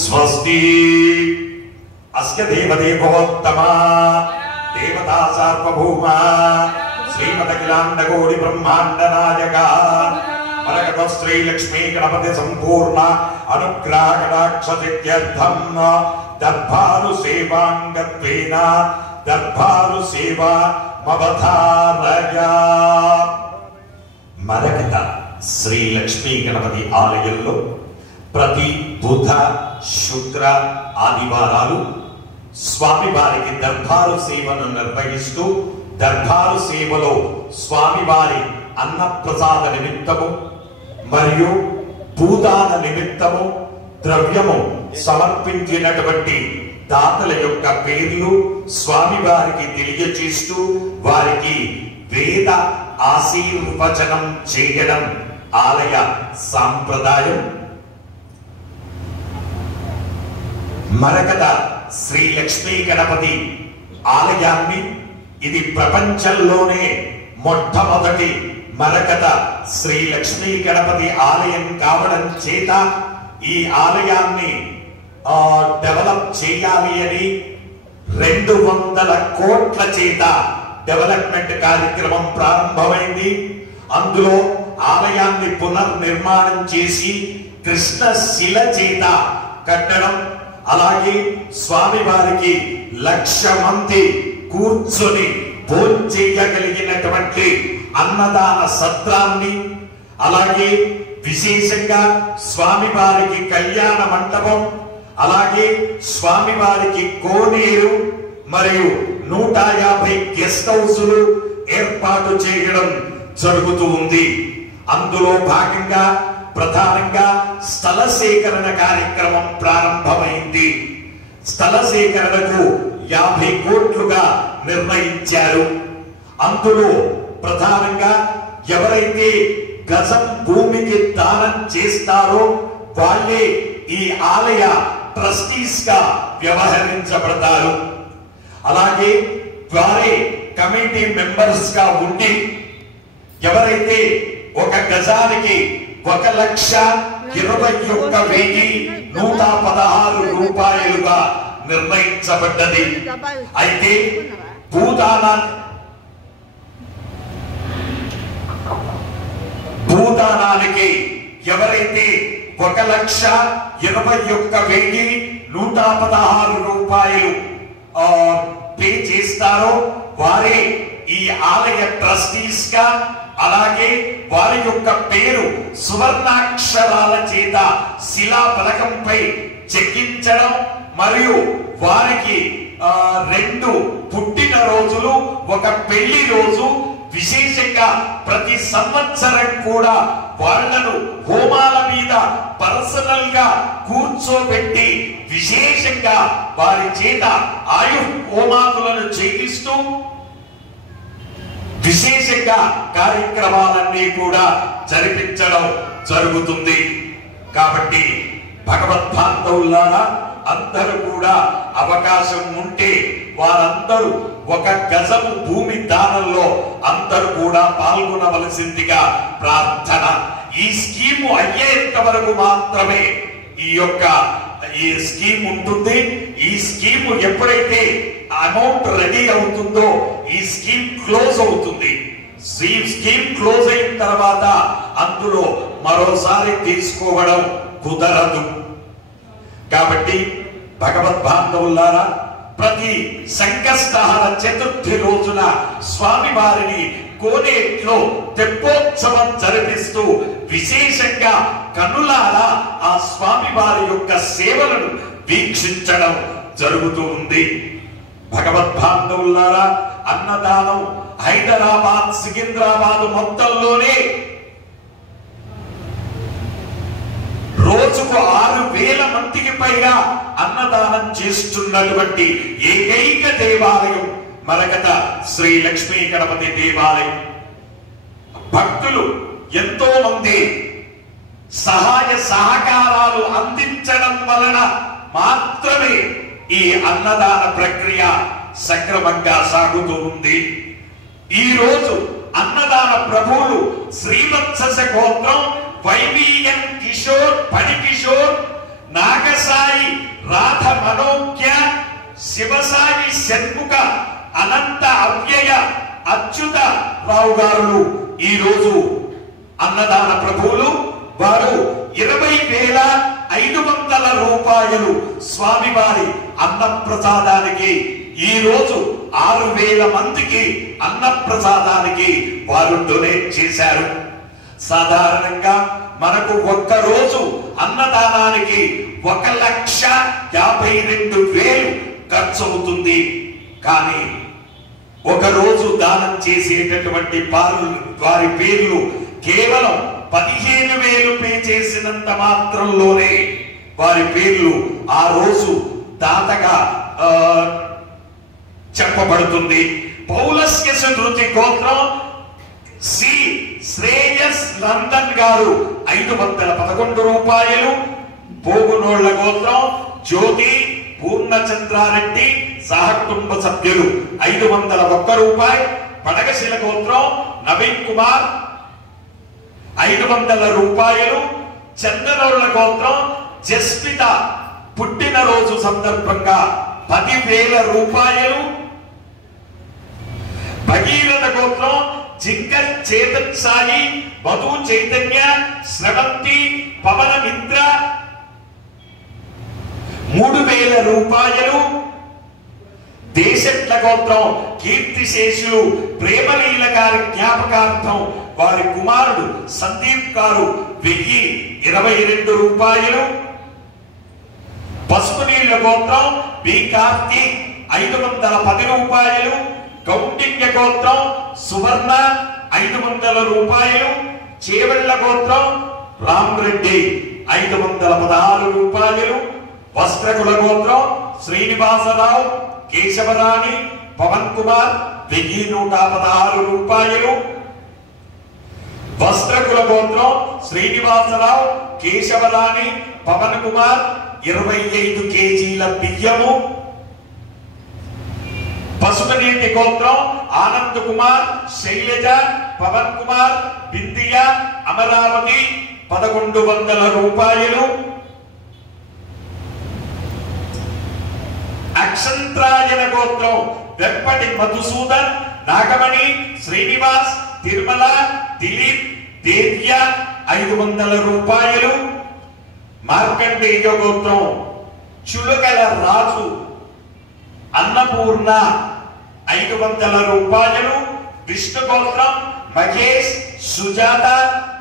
स्वस्ति अस्य देवदेवोत्तमा देवता सार्वभौमा श्रीमदखिलाण्डकोटि ब्रह्माण्ड नायका मरकत श्री लक्ष्मी गणपति संपूर्ण अनुग्रह कटाक्ष सिद्ध्यर्थं दर्भानु सेवांगत्वेन दर्भानु सेवा मवधारया मरकत श्री लक्ष्मी गणपति आलयंलो प्रति बुध शुक्र आदिवारालु स्वामी वारिकी दर्बारु सेवनु निर्वहिस्तू दर्बारु सेवलो स्वामी वारी अन्न प्रसाद निमित्तमु मरियु भूदान निमित्तमु द्रव्यमु समर्पिंचिनटुवंटि दातల యొక్క పేర్లు స్వామి వారికి తెలియజేస్తూ వారికి వేద ఆశీర్వచనం చేయడం ఆలయ సాంప్రదాయం. మరకత శ్రీ లక్ష్మీ గణపతి ఆలయాన్ని ఇది ప్రపంచంలోనే మొట్టమొదటి మరకత శ్రీ లక్ష్మీ గణపతి ఆలయం కావడం చేత ఈ ఆలయాన్ని డెవలప్ చేయాలి అని 200 కోట్ల చేత డెవలప్మెంట్ కార్యక్రమం ప్రారంభమైంది. అందులో ఆలయాన్ని పునర్నిర్మాణం చేసి కృష్ణశిల చేత కట్టడం, అలాగే స్వామి వారికి 1,00,000 మంది కూర్చొని భోంచేయగలిగినటువంటి అన్నదాన సత్రాన్ని, అలాగే విశేషంగా స్వామి వారికి కళ్యాణ మండపం, అలాగే స్వామి వారికి కోనేరు మరియు 150 గెస్ట్ హౌసులు ఏర్పాటు చేయడం జరుగుతూ ఉంది. అందులో భాగంగా ప్రధానంగా స్థల సేకరణ కార్యక్రమం ప్రారంభమైంది. స్థల సేకరణకు 50 కోట్లుగా నిర్ణయించారు. అందులో ప్రధానంగా ఎవరైతే గజం భూమికి దానం చేస్తారో వాళ్ళే ఈ ఆలయ ట్రస్టీస్ గా వ్యవహరించబడతారు. అలాగే వారే కమిటీ మెంబర్స్ గా ఉండి ఎవరైతే ఒక గజానికి 1,21,116 రూపాయలుగా నిర్ణయించబడ్డది. అయితే భూదానానికి ఎవరైతే 1,21,116 రూపాయలు పే చేస్తారో వారే ఈ ఆలయ ట్రస్టీస్ గా, అలాగే వారి యొక్క పేరు సువర్ణాక్షరాల చేత శిలా పలకంపై చెక్కించడం మరియు వారికి 2 పుట్టిన రోజులు, ఒక పెళ్లి రోజు, విశేషంగా ప్రతి సంవత్సరం కూడా వాళ్ళను హోమాల మీద పర్సనల్ గా కూర్చోబెట్టి విశేషంగా వారి చేత ఆయు హోమాదులను చేయిస్తూ విశేషంగా కార్యక్రమాలన్నీ కూడా జరిపించడం జరుగుతుంది. కాబట్టి భగవద్భాంతవులారా అందరూ కూడా అవకాశం ఉంటే వారందరూ 1 గజము భూమి దానంలో అందరూ కూడా పాల్గొనవలసిందిగా ప్రార్థన. ఈ స్కీము అయ్యేంత వరకు మాత్రమే ఈ స్కీమ్ ఉంటుంది. ఈ స్కీము ఎప్పుడైతే అమౌంట్ రెడీ అవుతుందో ఈ స్కీమ్ క్లోజ్ అవుతుంది. స్కీమ్ క్లోజ్ అయిన తర్వాత అందులో మరోసారి తీసుకోవడం కుదరదు. కాబట్టి భగవద్భాంతవులారా ప్రతి సంకష్టహర చతుర్థి రోజున స్వామి వారిని కోనేట్లో తెప్పోత్సవం జరిపిస్తూ విశేషంగా కనులారా ఆ స్వామి వారి యొక్క సేవలను వీక్షించడం జరుగుతూ ఉంది. భగవద్భాంతవులారా అన్నదానం హైదరాబాద్ సికింద్రాబాద్ మొత్తంలోనే రోజుకు 6,000 మందికి పైగా అన్నదానం చేస్తున్నటువంటి ఏకైక దేవాలయం మరకత శ్రీ లక్ష్మీ గణపతి దేవాలయం. భక్తులు ఎంతో మంది సహాయ సహకారాలు అందించడం వలన మాత్రమే ఈ అన్నదాన ప్రక్రియ సక్రమంగా సాగుతూ ఉంది. ఈ రోజు అన్నదాన ప్రభువులు శ్రీవత్స గోత్రం వైవీఎన్ కిషోర్ పని కిషోర్ నాగసాయి రాధ మనోజ్ఞ శివసాయి షణ్ముఖ అనంత అవ్యయ అచ్యుత రావు గారు ఈ రోజు అన్నదాన ప్రభువులు. వారు 20,500 రూపాయలు స్వామివారి అన్నప్రసాదానికి, ఈ రోజు 6,000 మందికి అన్నప్రసాదానికి వారు డొనేట్ చేశారు. సాధారణంగా మనకు ఒక్క రోజు అన్నదానానికి 1,52,000 ఖర్చు అవుతుంది. కానీ ఒక రోజు దానం చేసేటటువంటి వారి పేర్లు కేవలం 15,000 పే చేసినంత మాత్రంలోనే వారి పేర్లు ఆ రోజు దాతగా చెప్పబడుతుంది. పౌలస్య శృతి గోత్రం సి శ్రేయస్ లందన్ గారు 511 రూపాయలు. పోగునోళ్ల గోత్రం జ్యోతి పూర్ణచంద్రారెడ్డి సహకుటుంబ సభ్యులు 501 రూపాయి. పడగశిల గోత్రం నవీన్ కుమార్ 500 రూపాయలు. చందనోళ్ల గోత్రం జస్మిత పుట్టినరోజు సందర్భంగా 10,000 రూపాయలు. భగీరథ గోత్రం జింకర్ చేతన్ సాయి, మధు చైతన్య, శ్రవంతి, పవన మిత్ర 3,000 రూపాయలు. దేశట్ల గోత్రం కీర్తిశేషులు ప్రేమలీల గారి జ్ఞాపకార్థం వారి కుమారుడు సందీప్ గారు 1,022 రూపాయలు. పసుపునీళ్ల గోత్రం బి కార్తీక్ 510 రూపాయలు. కౌంటిన్య గోత్రం సువర్ణ 500 రూపాయలు. చేవెళ్ల గోత్రం రామరెడ్డి 516 రూపాయలు. వస్త్రకుల గోత్రం శ్రీనివాసరావు, కేశవరాణి, పవన్ కుమార్ 1,116 రూపాయలు. వస్త్రకుల గోత్రం శ్రీనివాసరావు, కేశవరాణి, పవన్ కుమార్ 25 కేజీల బియ్యము. పసుపునీటి గోత్రం ఆనంద్ కుమార్, శైలజ, పవన్ కుమార్, బిందియ, అమరావతి 1,100 రూపాయలు. అక్షంత్రాయన గోత్రం వెంపటి మధుసూదన్, నాగమణి, శ్రీనివాస్, తిరుమల, దిలీప్, దేవ్య 500 రూపాయలు. మార్కండేయ గోత్రం చులుకల రాజు, అన్నపూర్ణ 500 రూపాయలు. విష్ణు గోత్రం మహేష్, సుజాత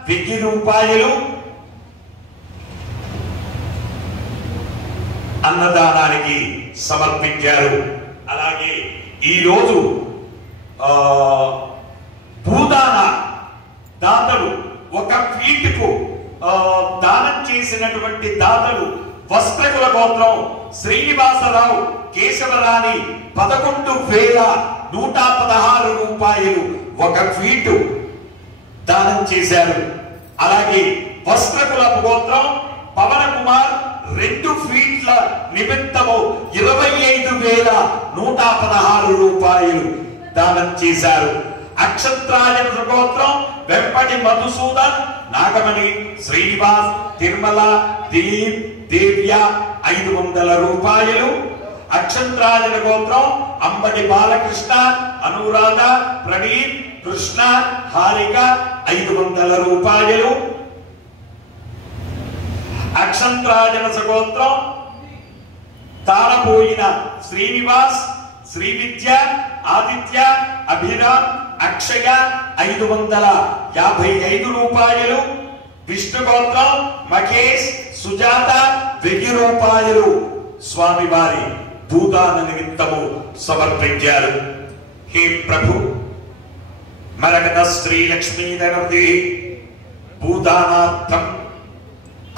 1,000 రూపాయలు. అన్నదానానికి సమర్పించారు. అలాగే ఈ రోజు భూదాన దాతలు 1 ఫీటుకు దానం చేసినటువంటి దాతలు వస్త్రకుల గోత్రం శ్రీనివాసరావు, కేశవరాణి 11,116 రూపాయలు 1 ఫీటు దానం చేశారు. అలాగే వస్త్రకుల గోత్రం పవన్ కుమార్ 2 ఫీట్ల నిమిత్తము 25,116 రూపాయలు దానం చేశారు. అక్షంత్రాయన గోత్రం వెంపటి మధుసూదన్, నాగమణి, శ్రీనివాస్, తిరుమల, దిలీప్, దేవ్య 500 రూపాయలు. అక్షంత్రాయన గోత్రం అంబటి బాలకృష్ణ, అనురాధ, ప్రణీత్, కృష్ణ, హారిక 500 రూపాయలు. అక్షంత్రాయన గోత్రం తారపోయిన శ్రీనివాస్, శ్రీవిద్య, ఆదిత్య, అభిరామ్, అక్షయ 555 రూపాయలు. విష్ణు గోత్రం మహేష్, సుజాత 1,000 రూపాయలు స్వామివారి భూదాన నిమిత్తము సమర్పించారు. హే ప్రభు, మరకత శ్రీ లక్ష్మీధనవతి భూదానార్థం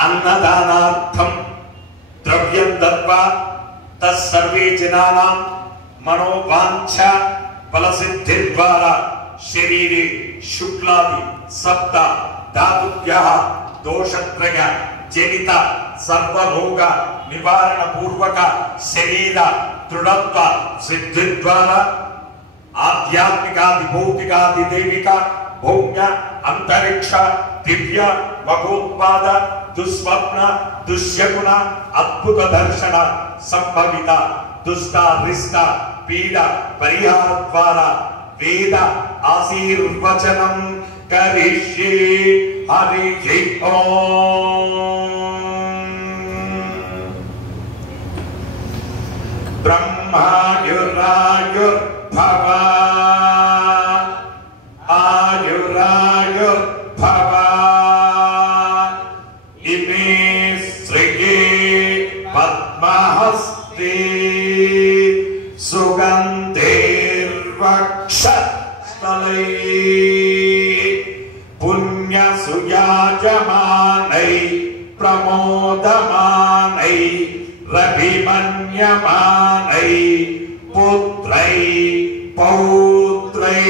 అన్నదానార్థం ద్రవ్యం దత్వా తస్సర్వే జనానాం మనోవాంఛ ఫలసిద్ధి ద్వారా శరీరే శుక్లాది సప్త ధాతుభ్యః దోషత్రయ జనిత సర్వరోగ నివారణ పూర్వక శరీర దృఢత్వ సిద్ధి ద్వారా ఆధ్యాత్మికాది భౌతికాది దైవిక భౌమ్య అంతరిక్ష దివ్య మహోత్పాద దుస్వప్న దుశ్యగుణ అద్భుత దర్శన సంభవిత దుష్ట రిష్ట పీడ పరిహార ద్వారా వేద ఆశీర్వచనం కరిష్యే. హరి ఓం. బ్రహ్మాయురాయుర్భవ ఆయురాయుర్భవ ఇమే శ్రియే పద్మహస్తే సుగంధేర్వక్షస్థలై పుణ్యసుయాజమానై ప్రమోదమానై రవిమన్యమానై పుత్రై పౌత్రై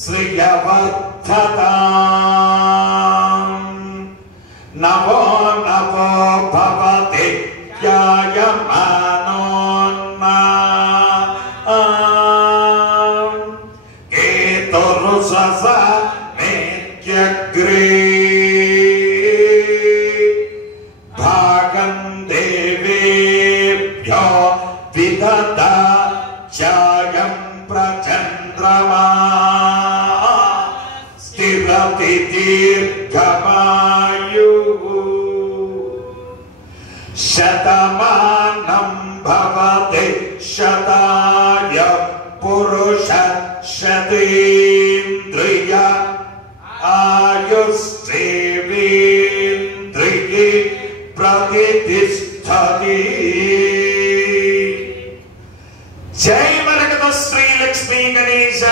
శ్రియవర్ధతాం. నవో నవో భవతే ధ్యాయమానోన్మాం. కేతుర్సస మేత్యగ్రే భాగం దేవేభ్యో విదదాచాయం ప్రచంద్రమా. స్థిరతి దీర్ఘమాయుః శతమానం భవతి శతాయ పురుష శతేంద్రియ ఆయుష్సేవేంద్రియే ప్రతిష్ఠతి. జై మరకత శ్రీ లక్ష్మీ గణేశ.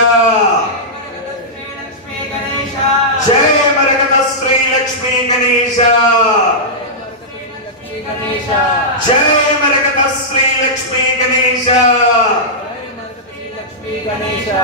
జై మరకత శ్రీ లక్ష్మీ గణేశ. జై మరకత శ్రీ లక్ష్మీ గణేశ.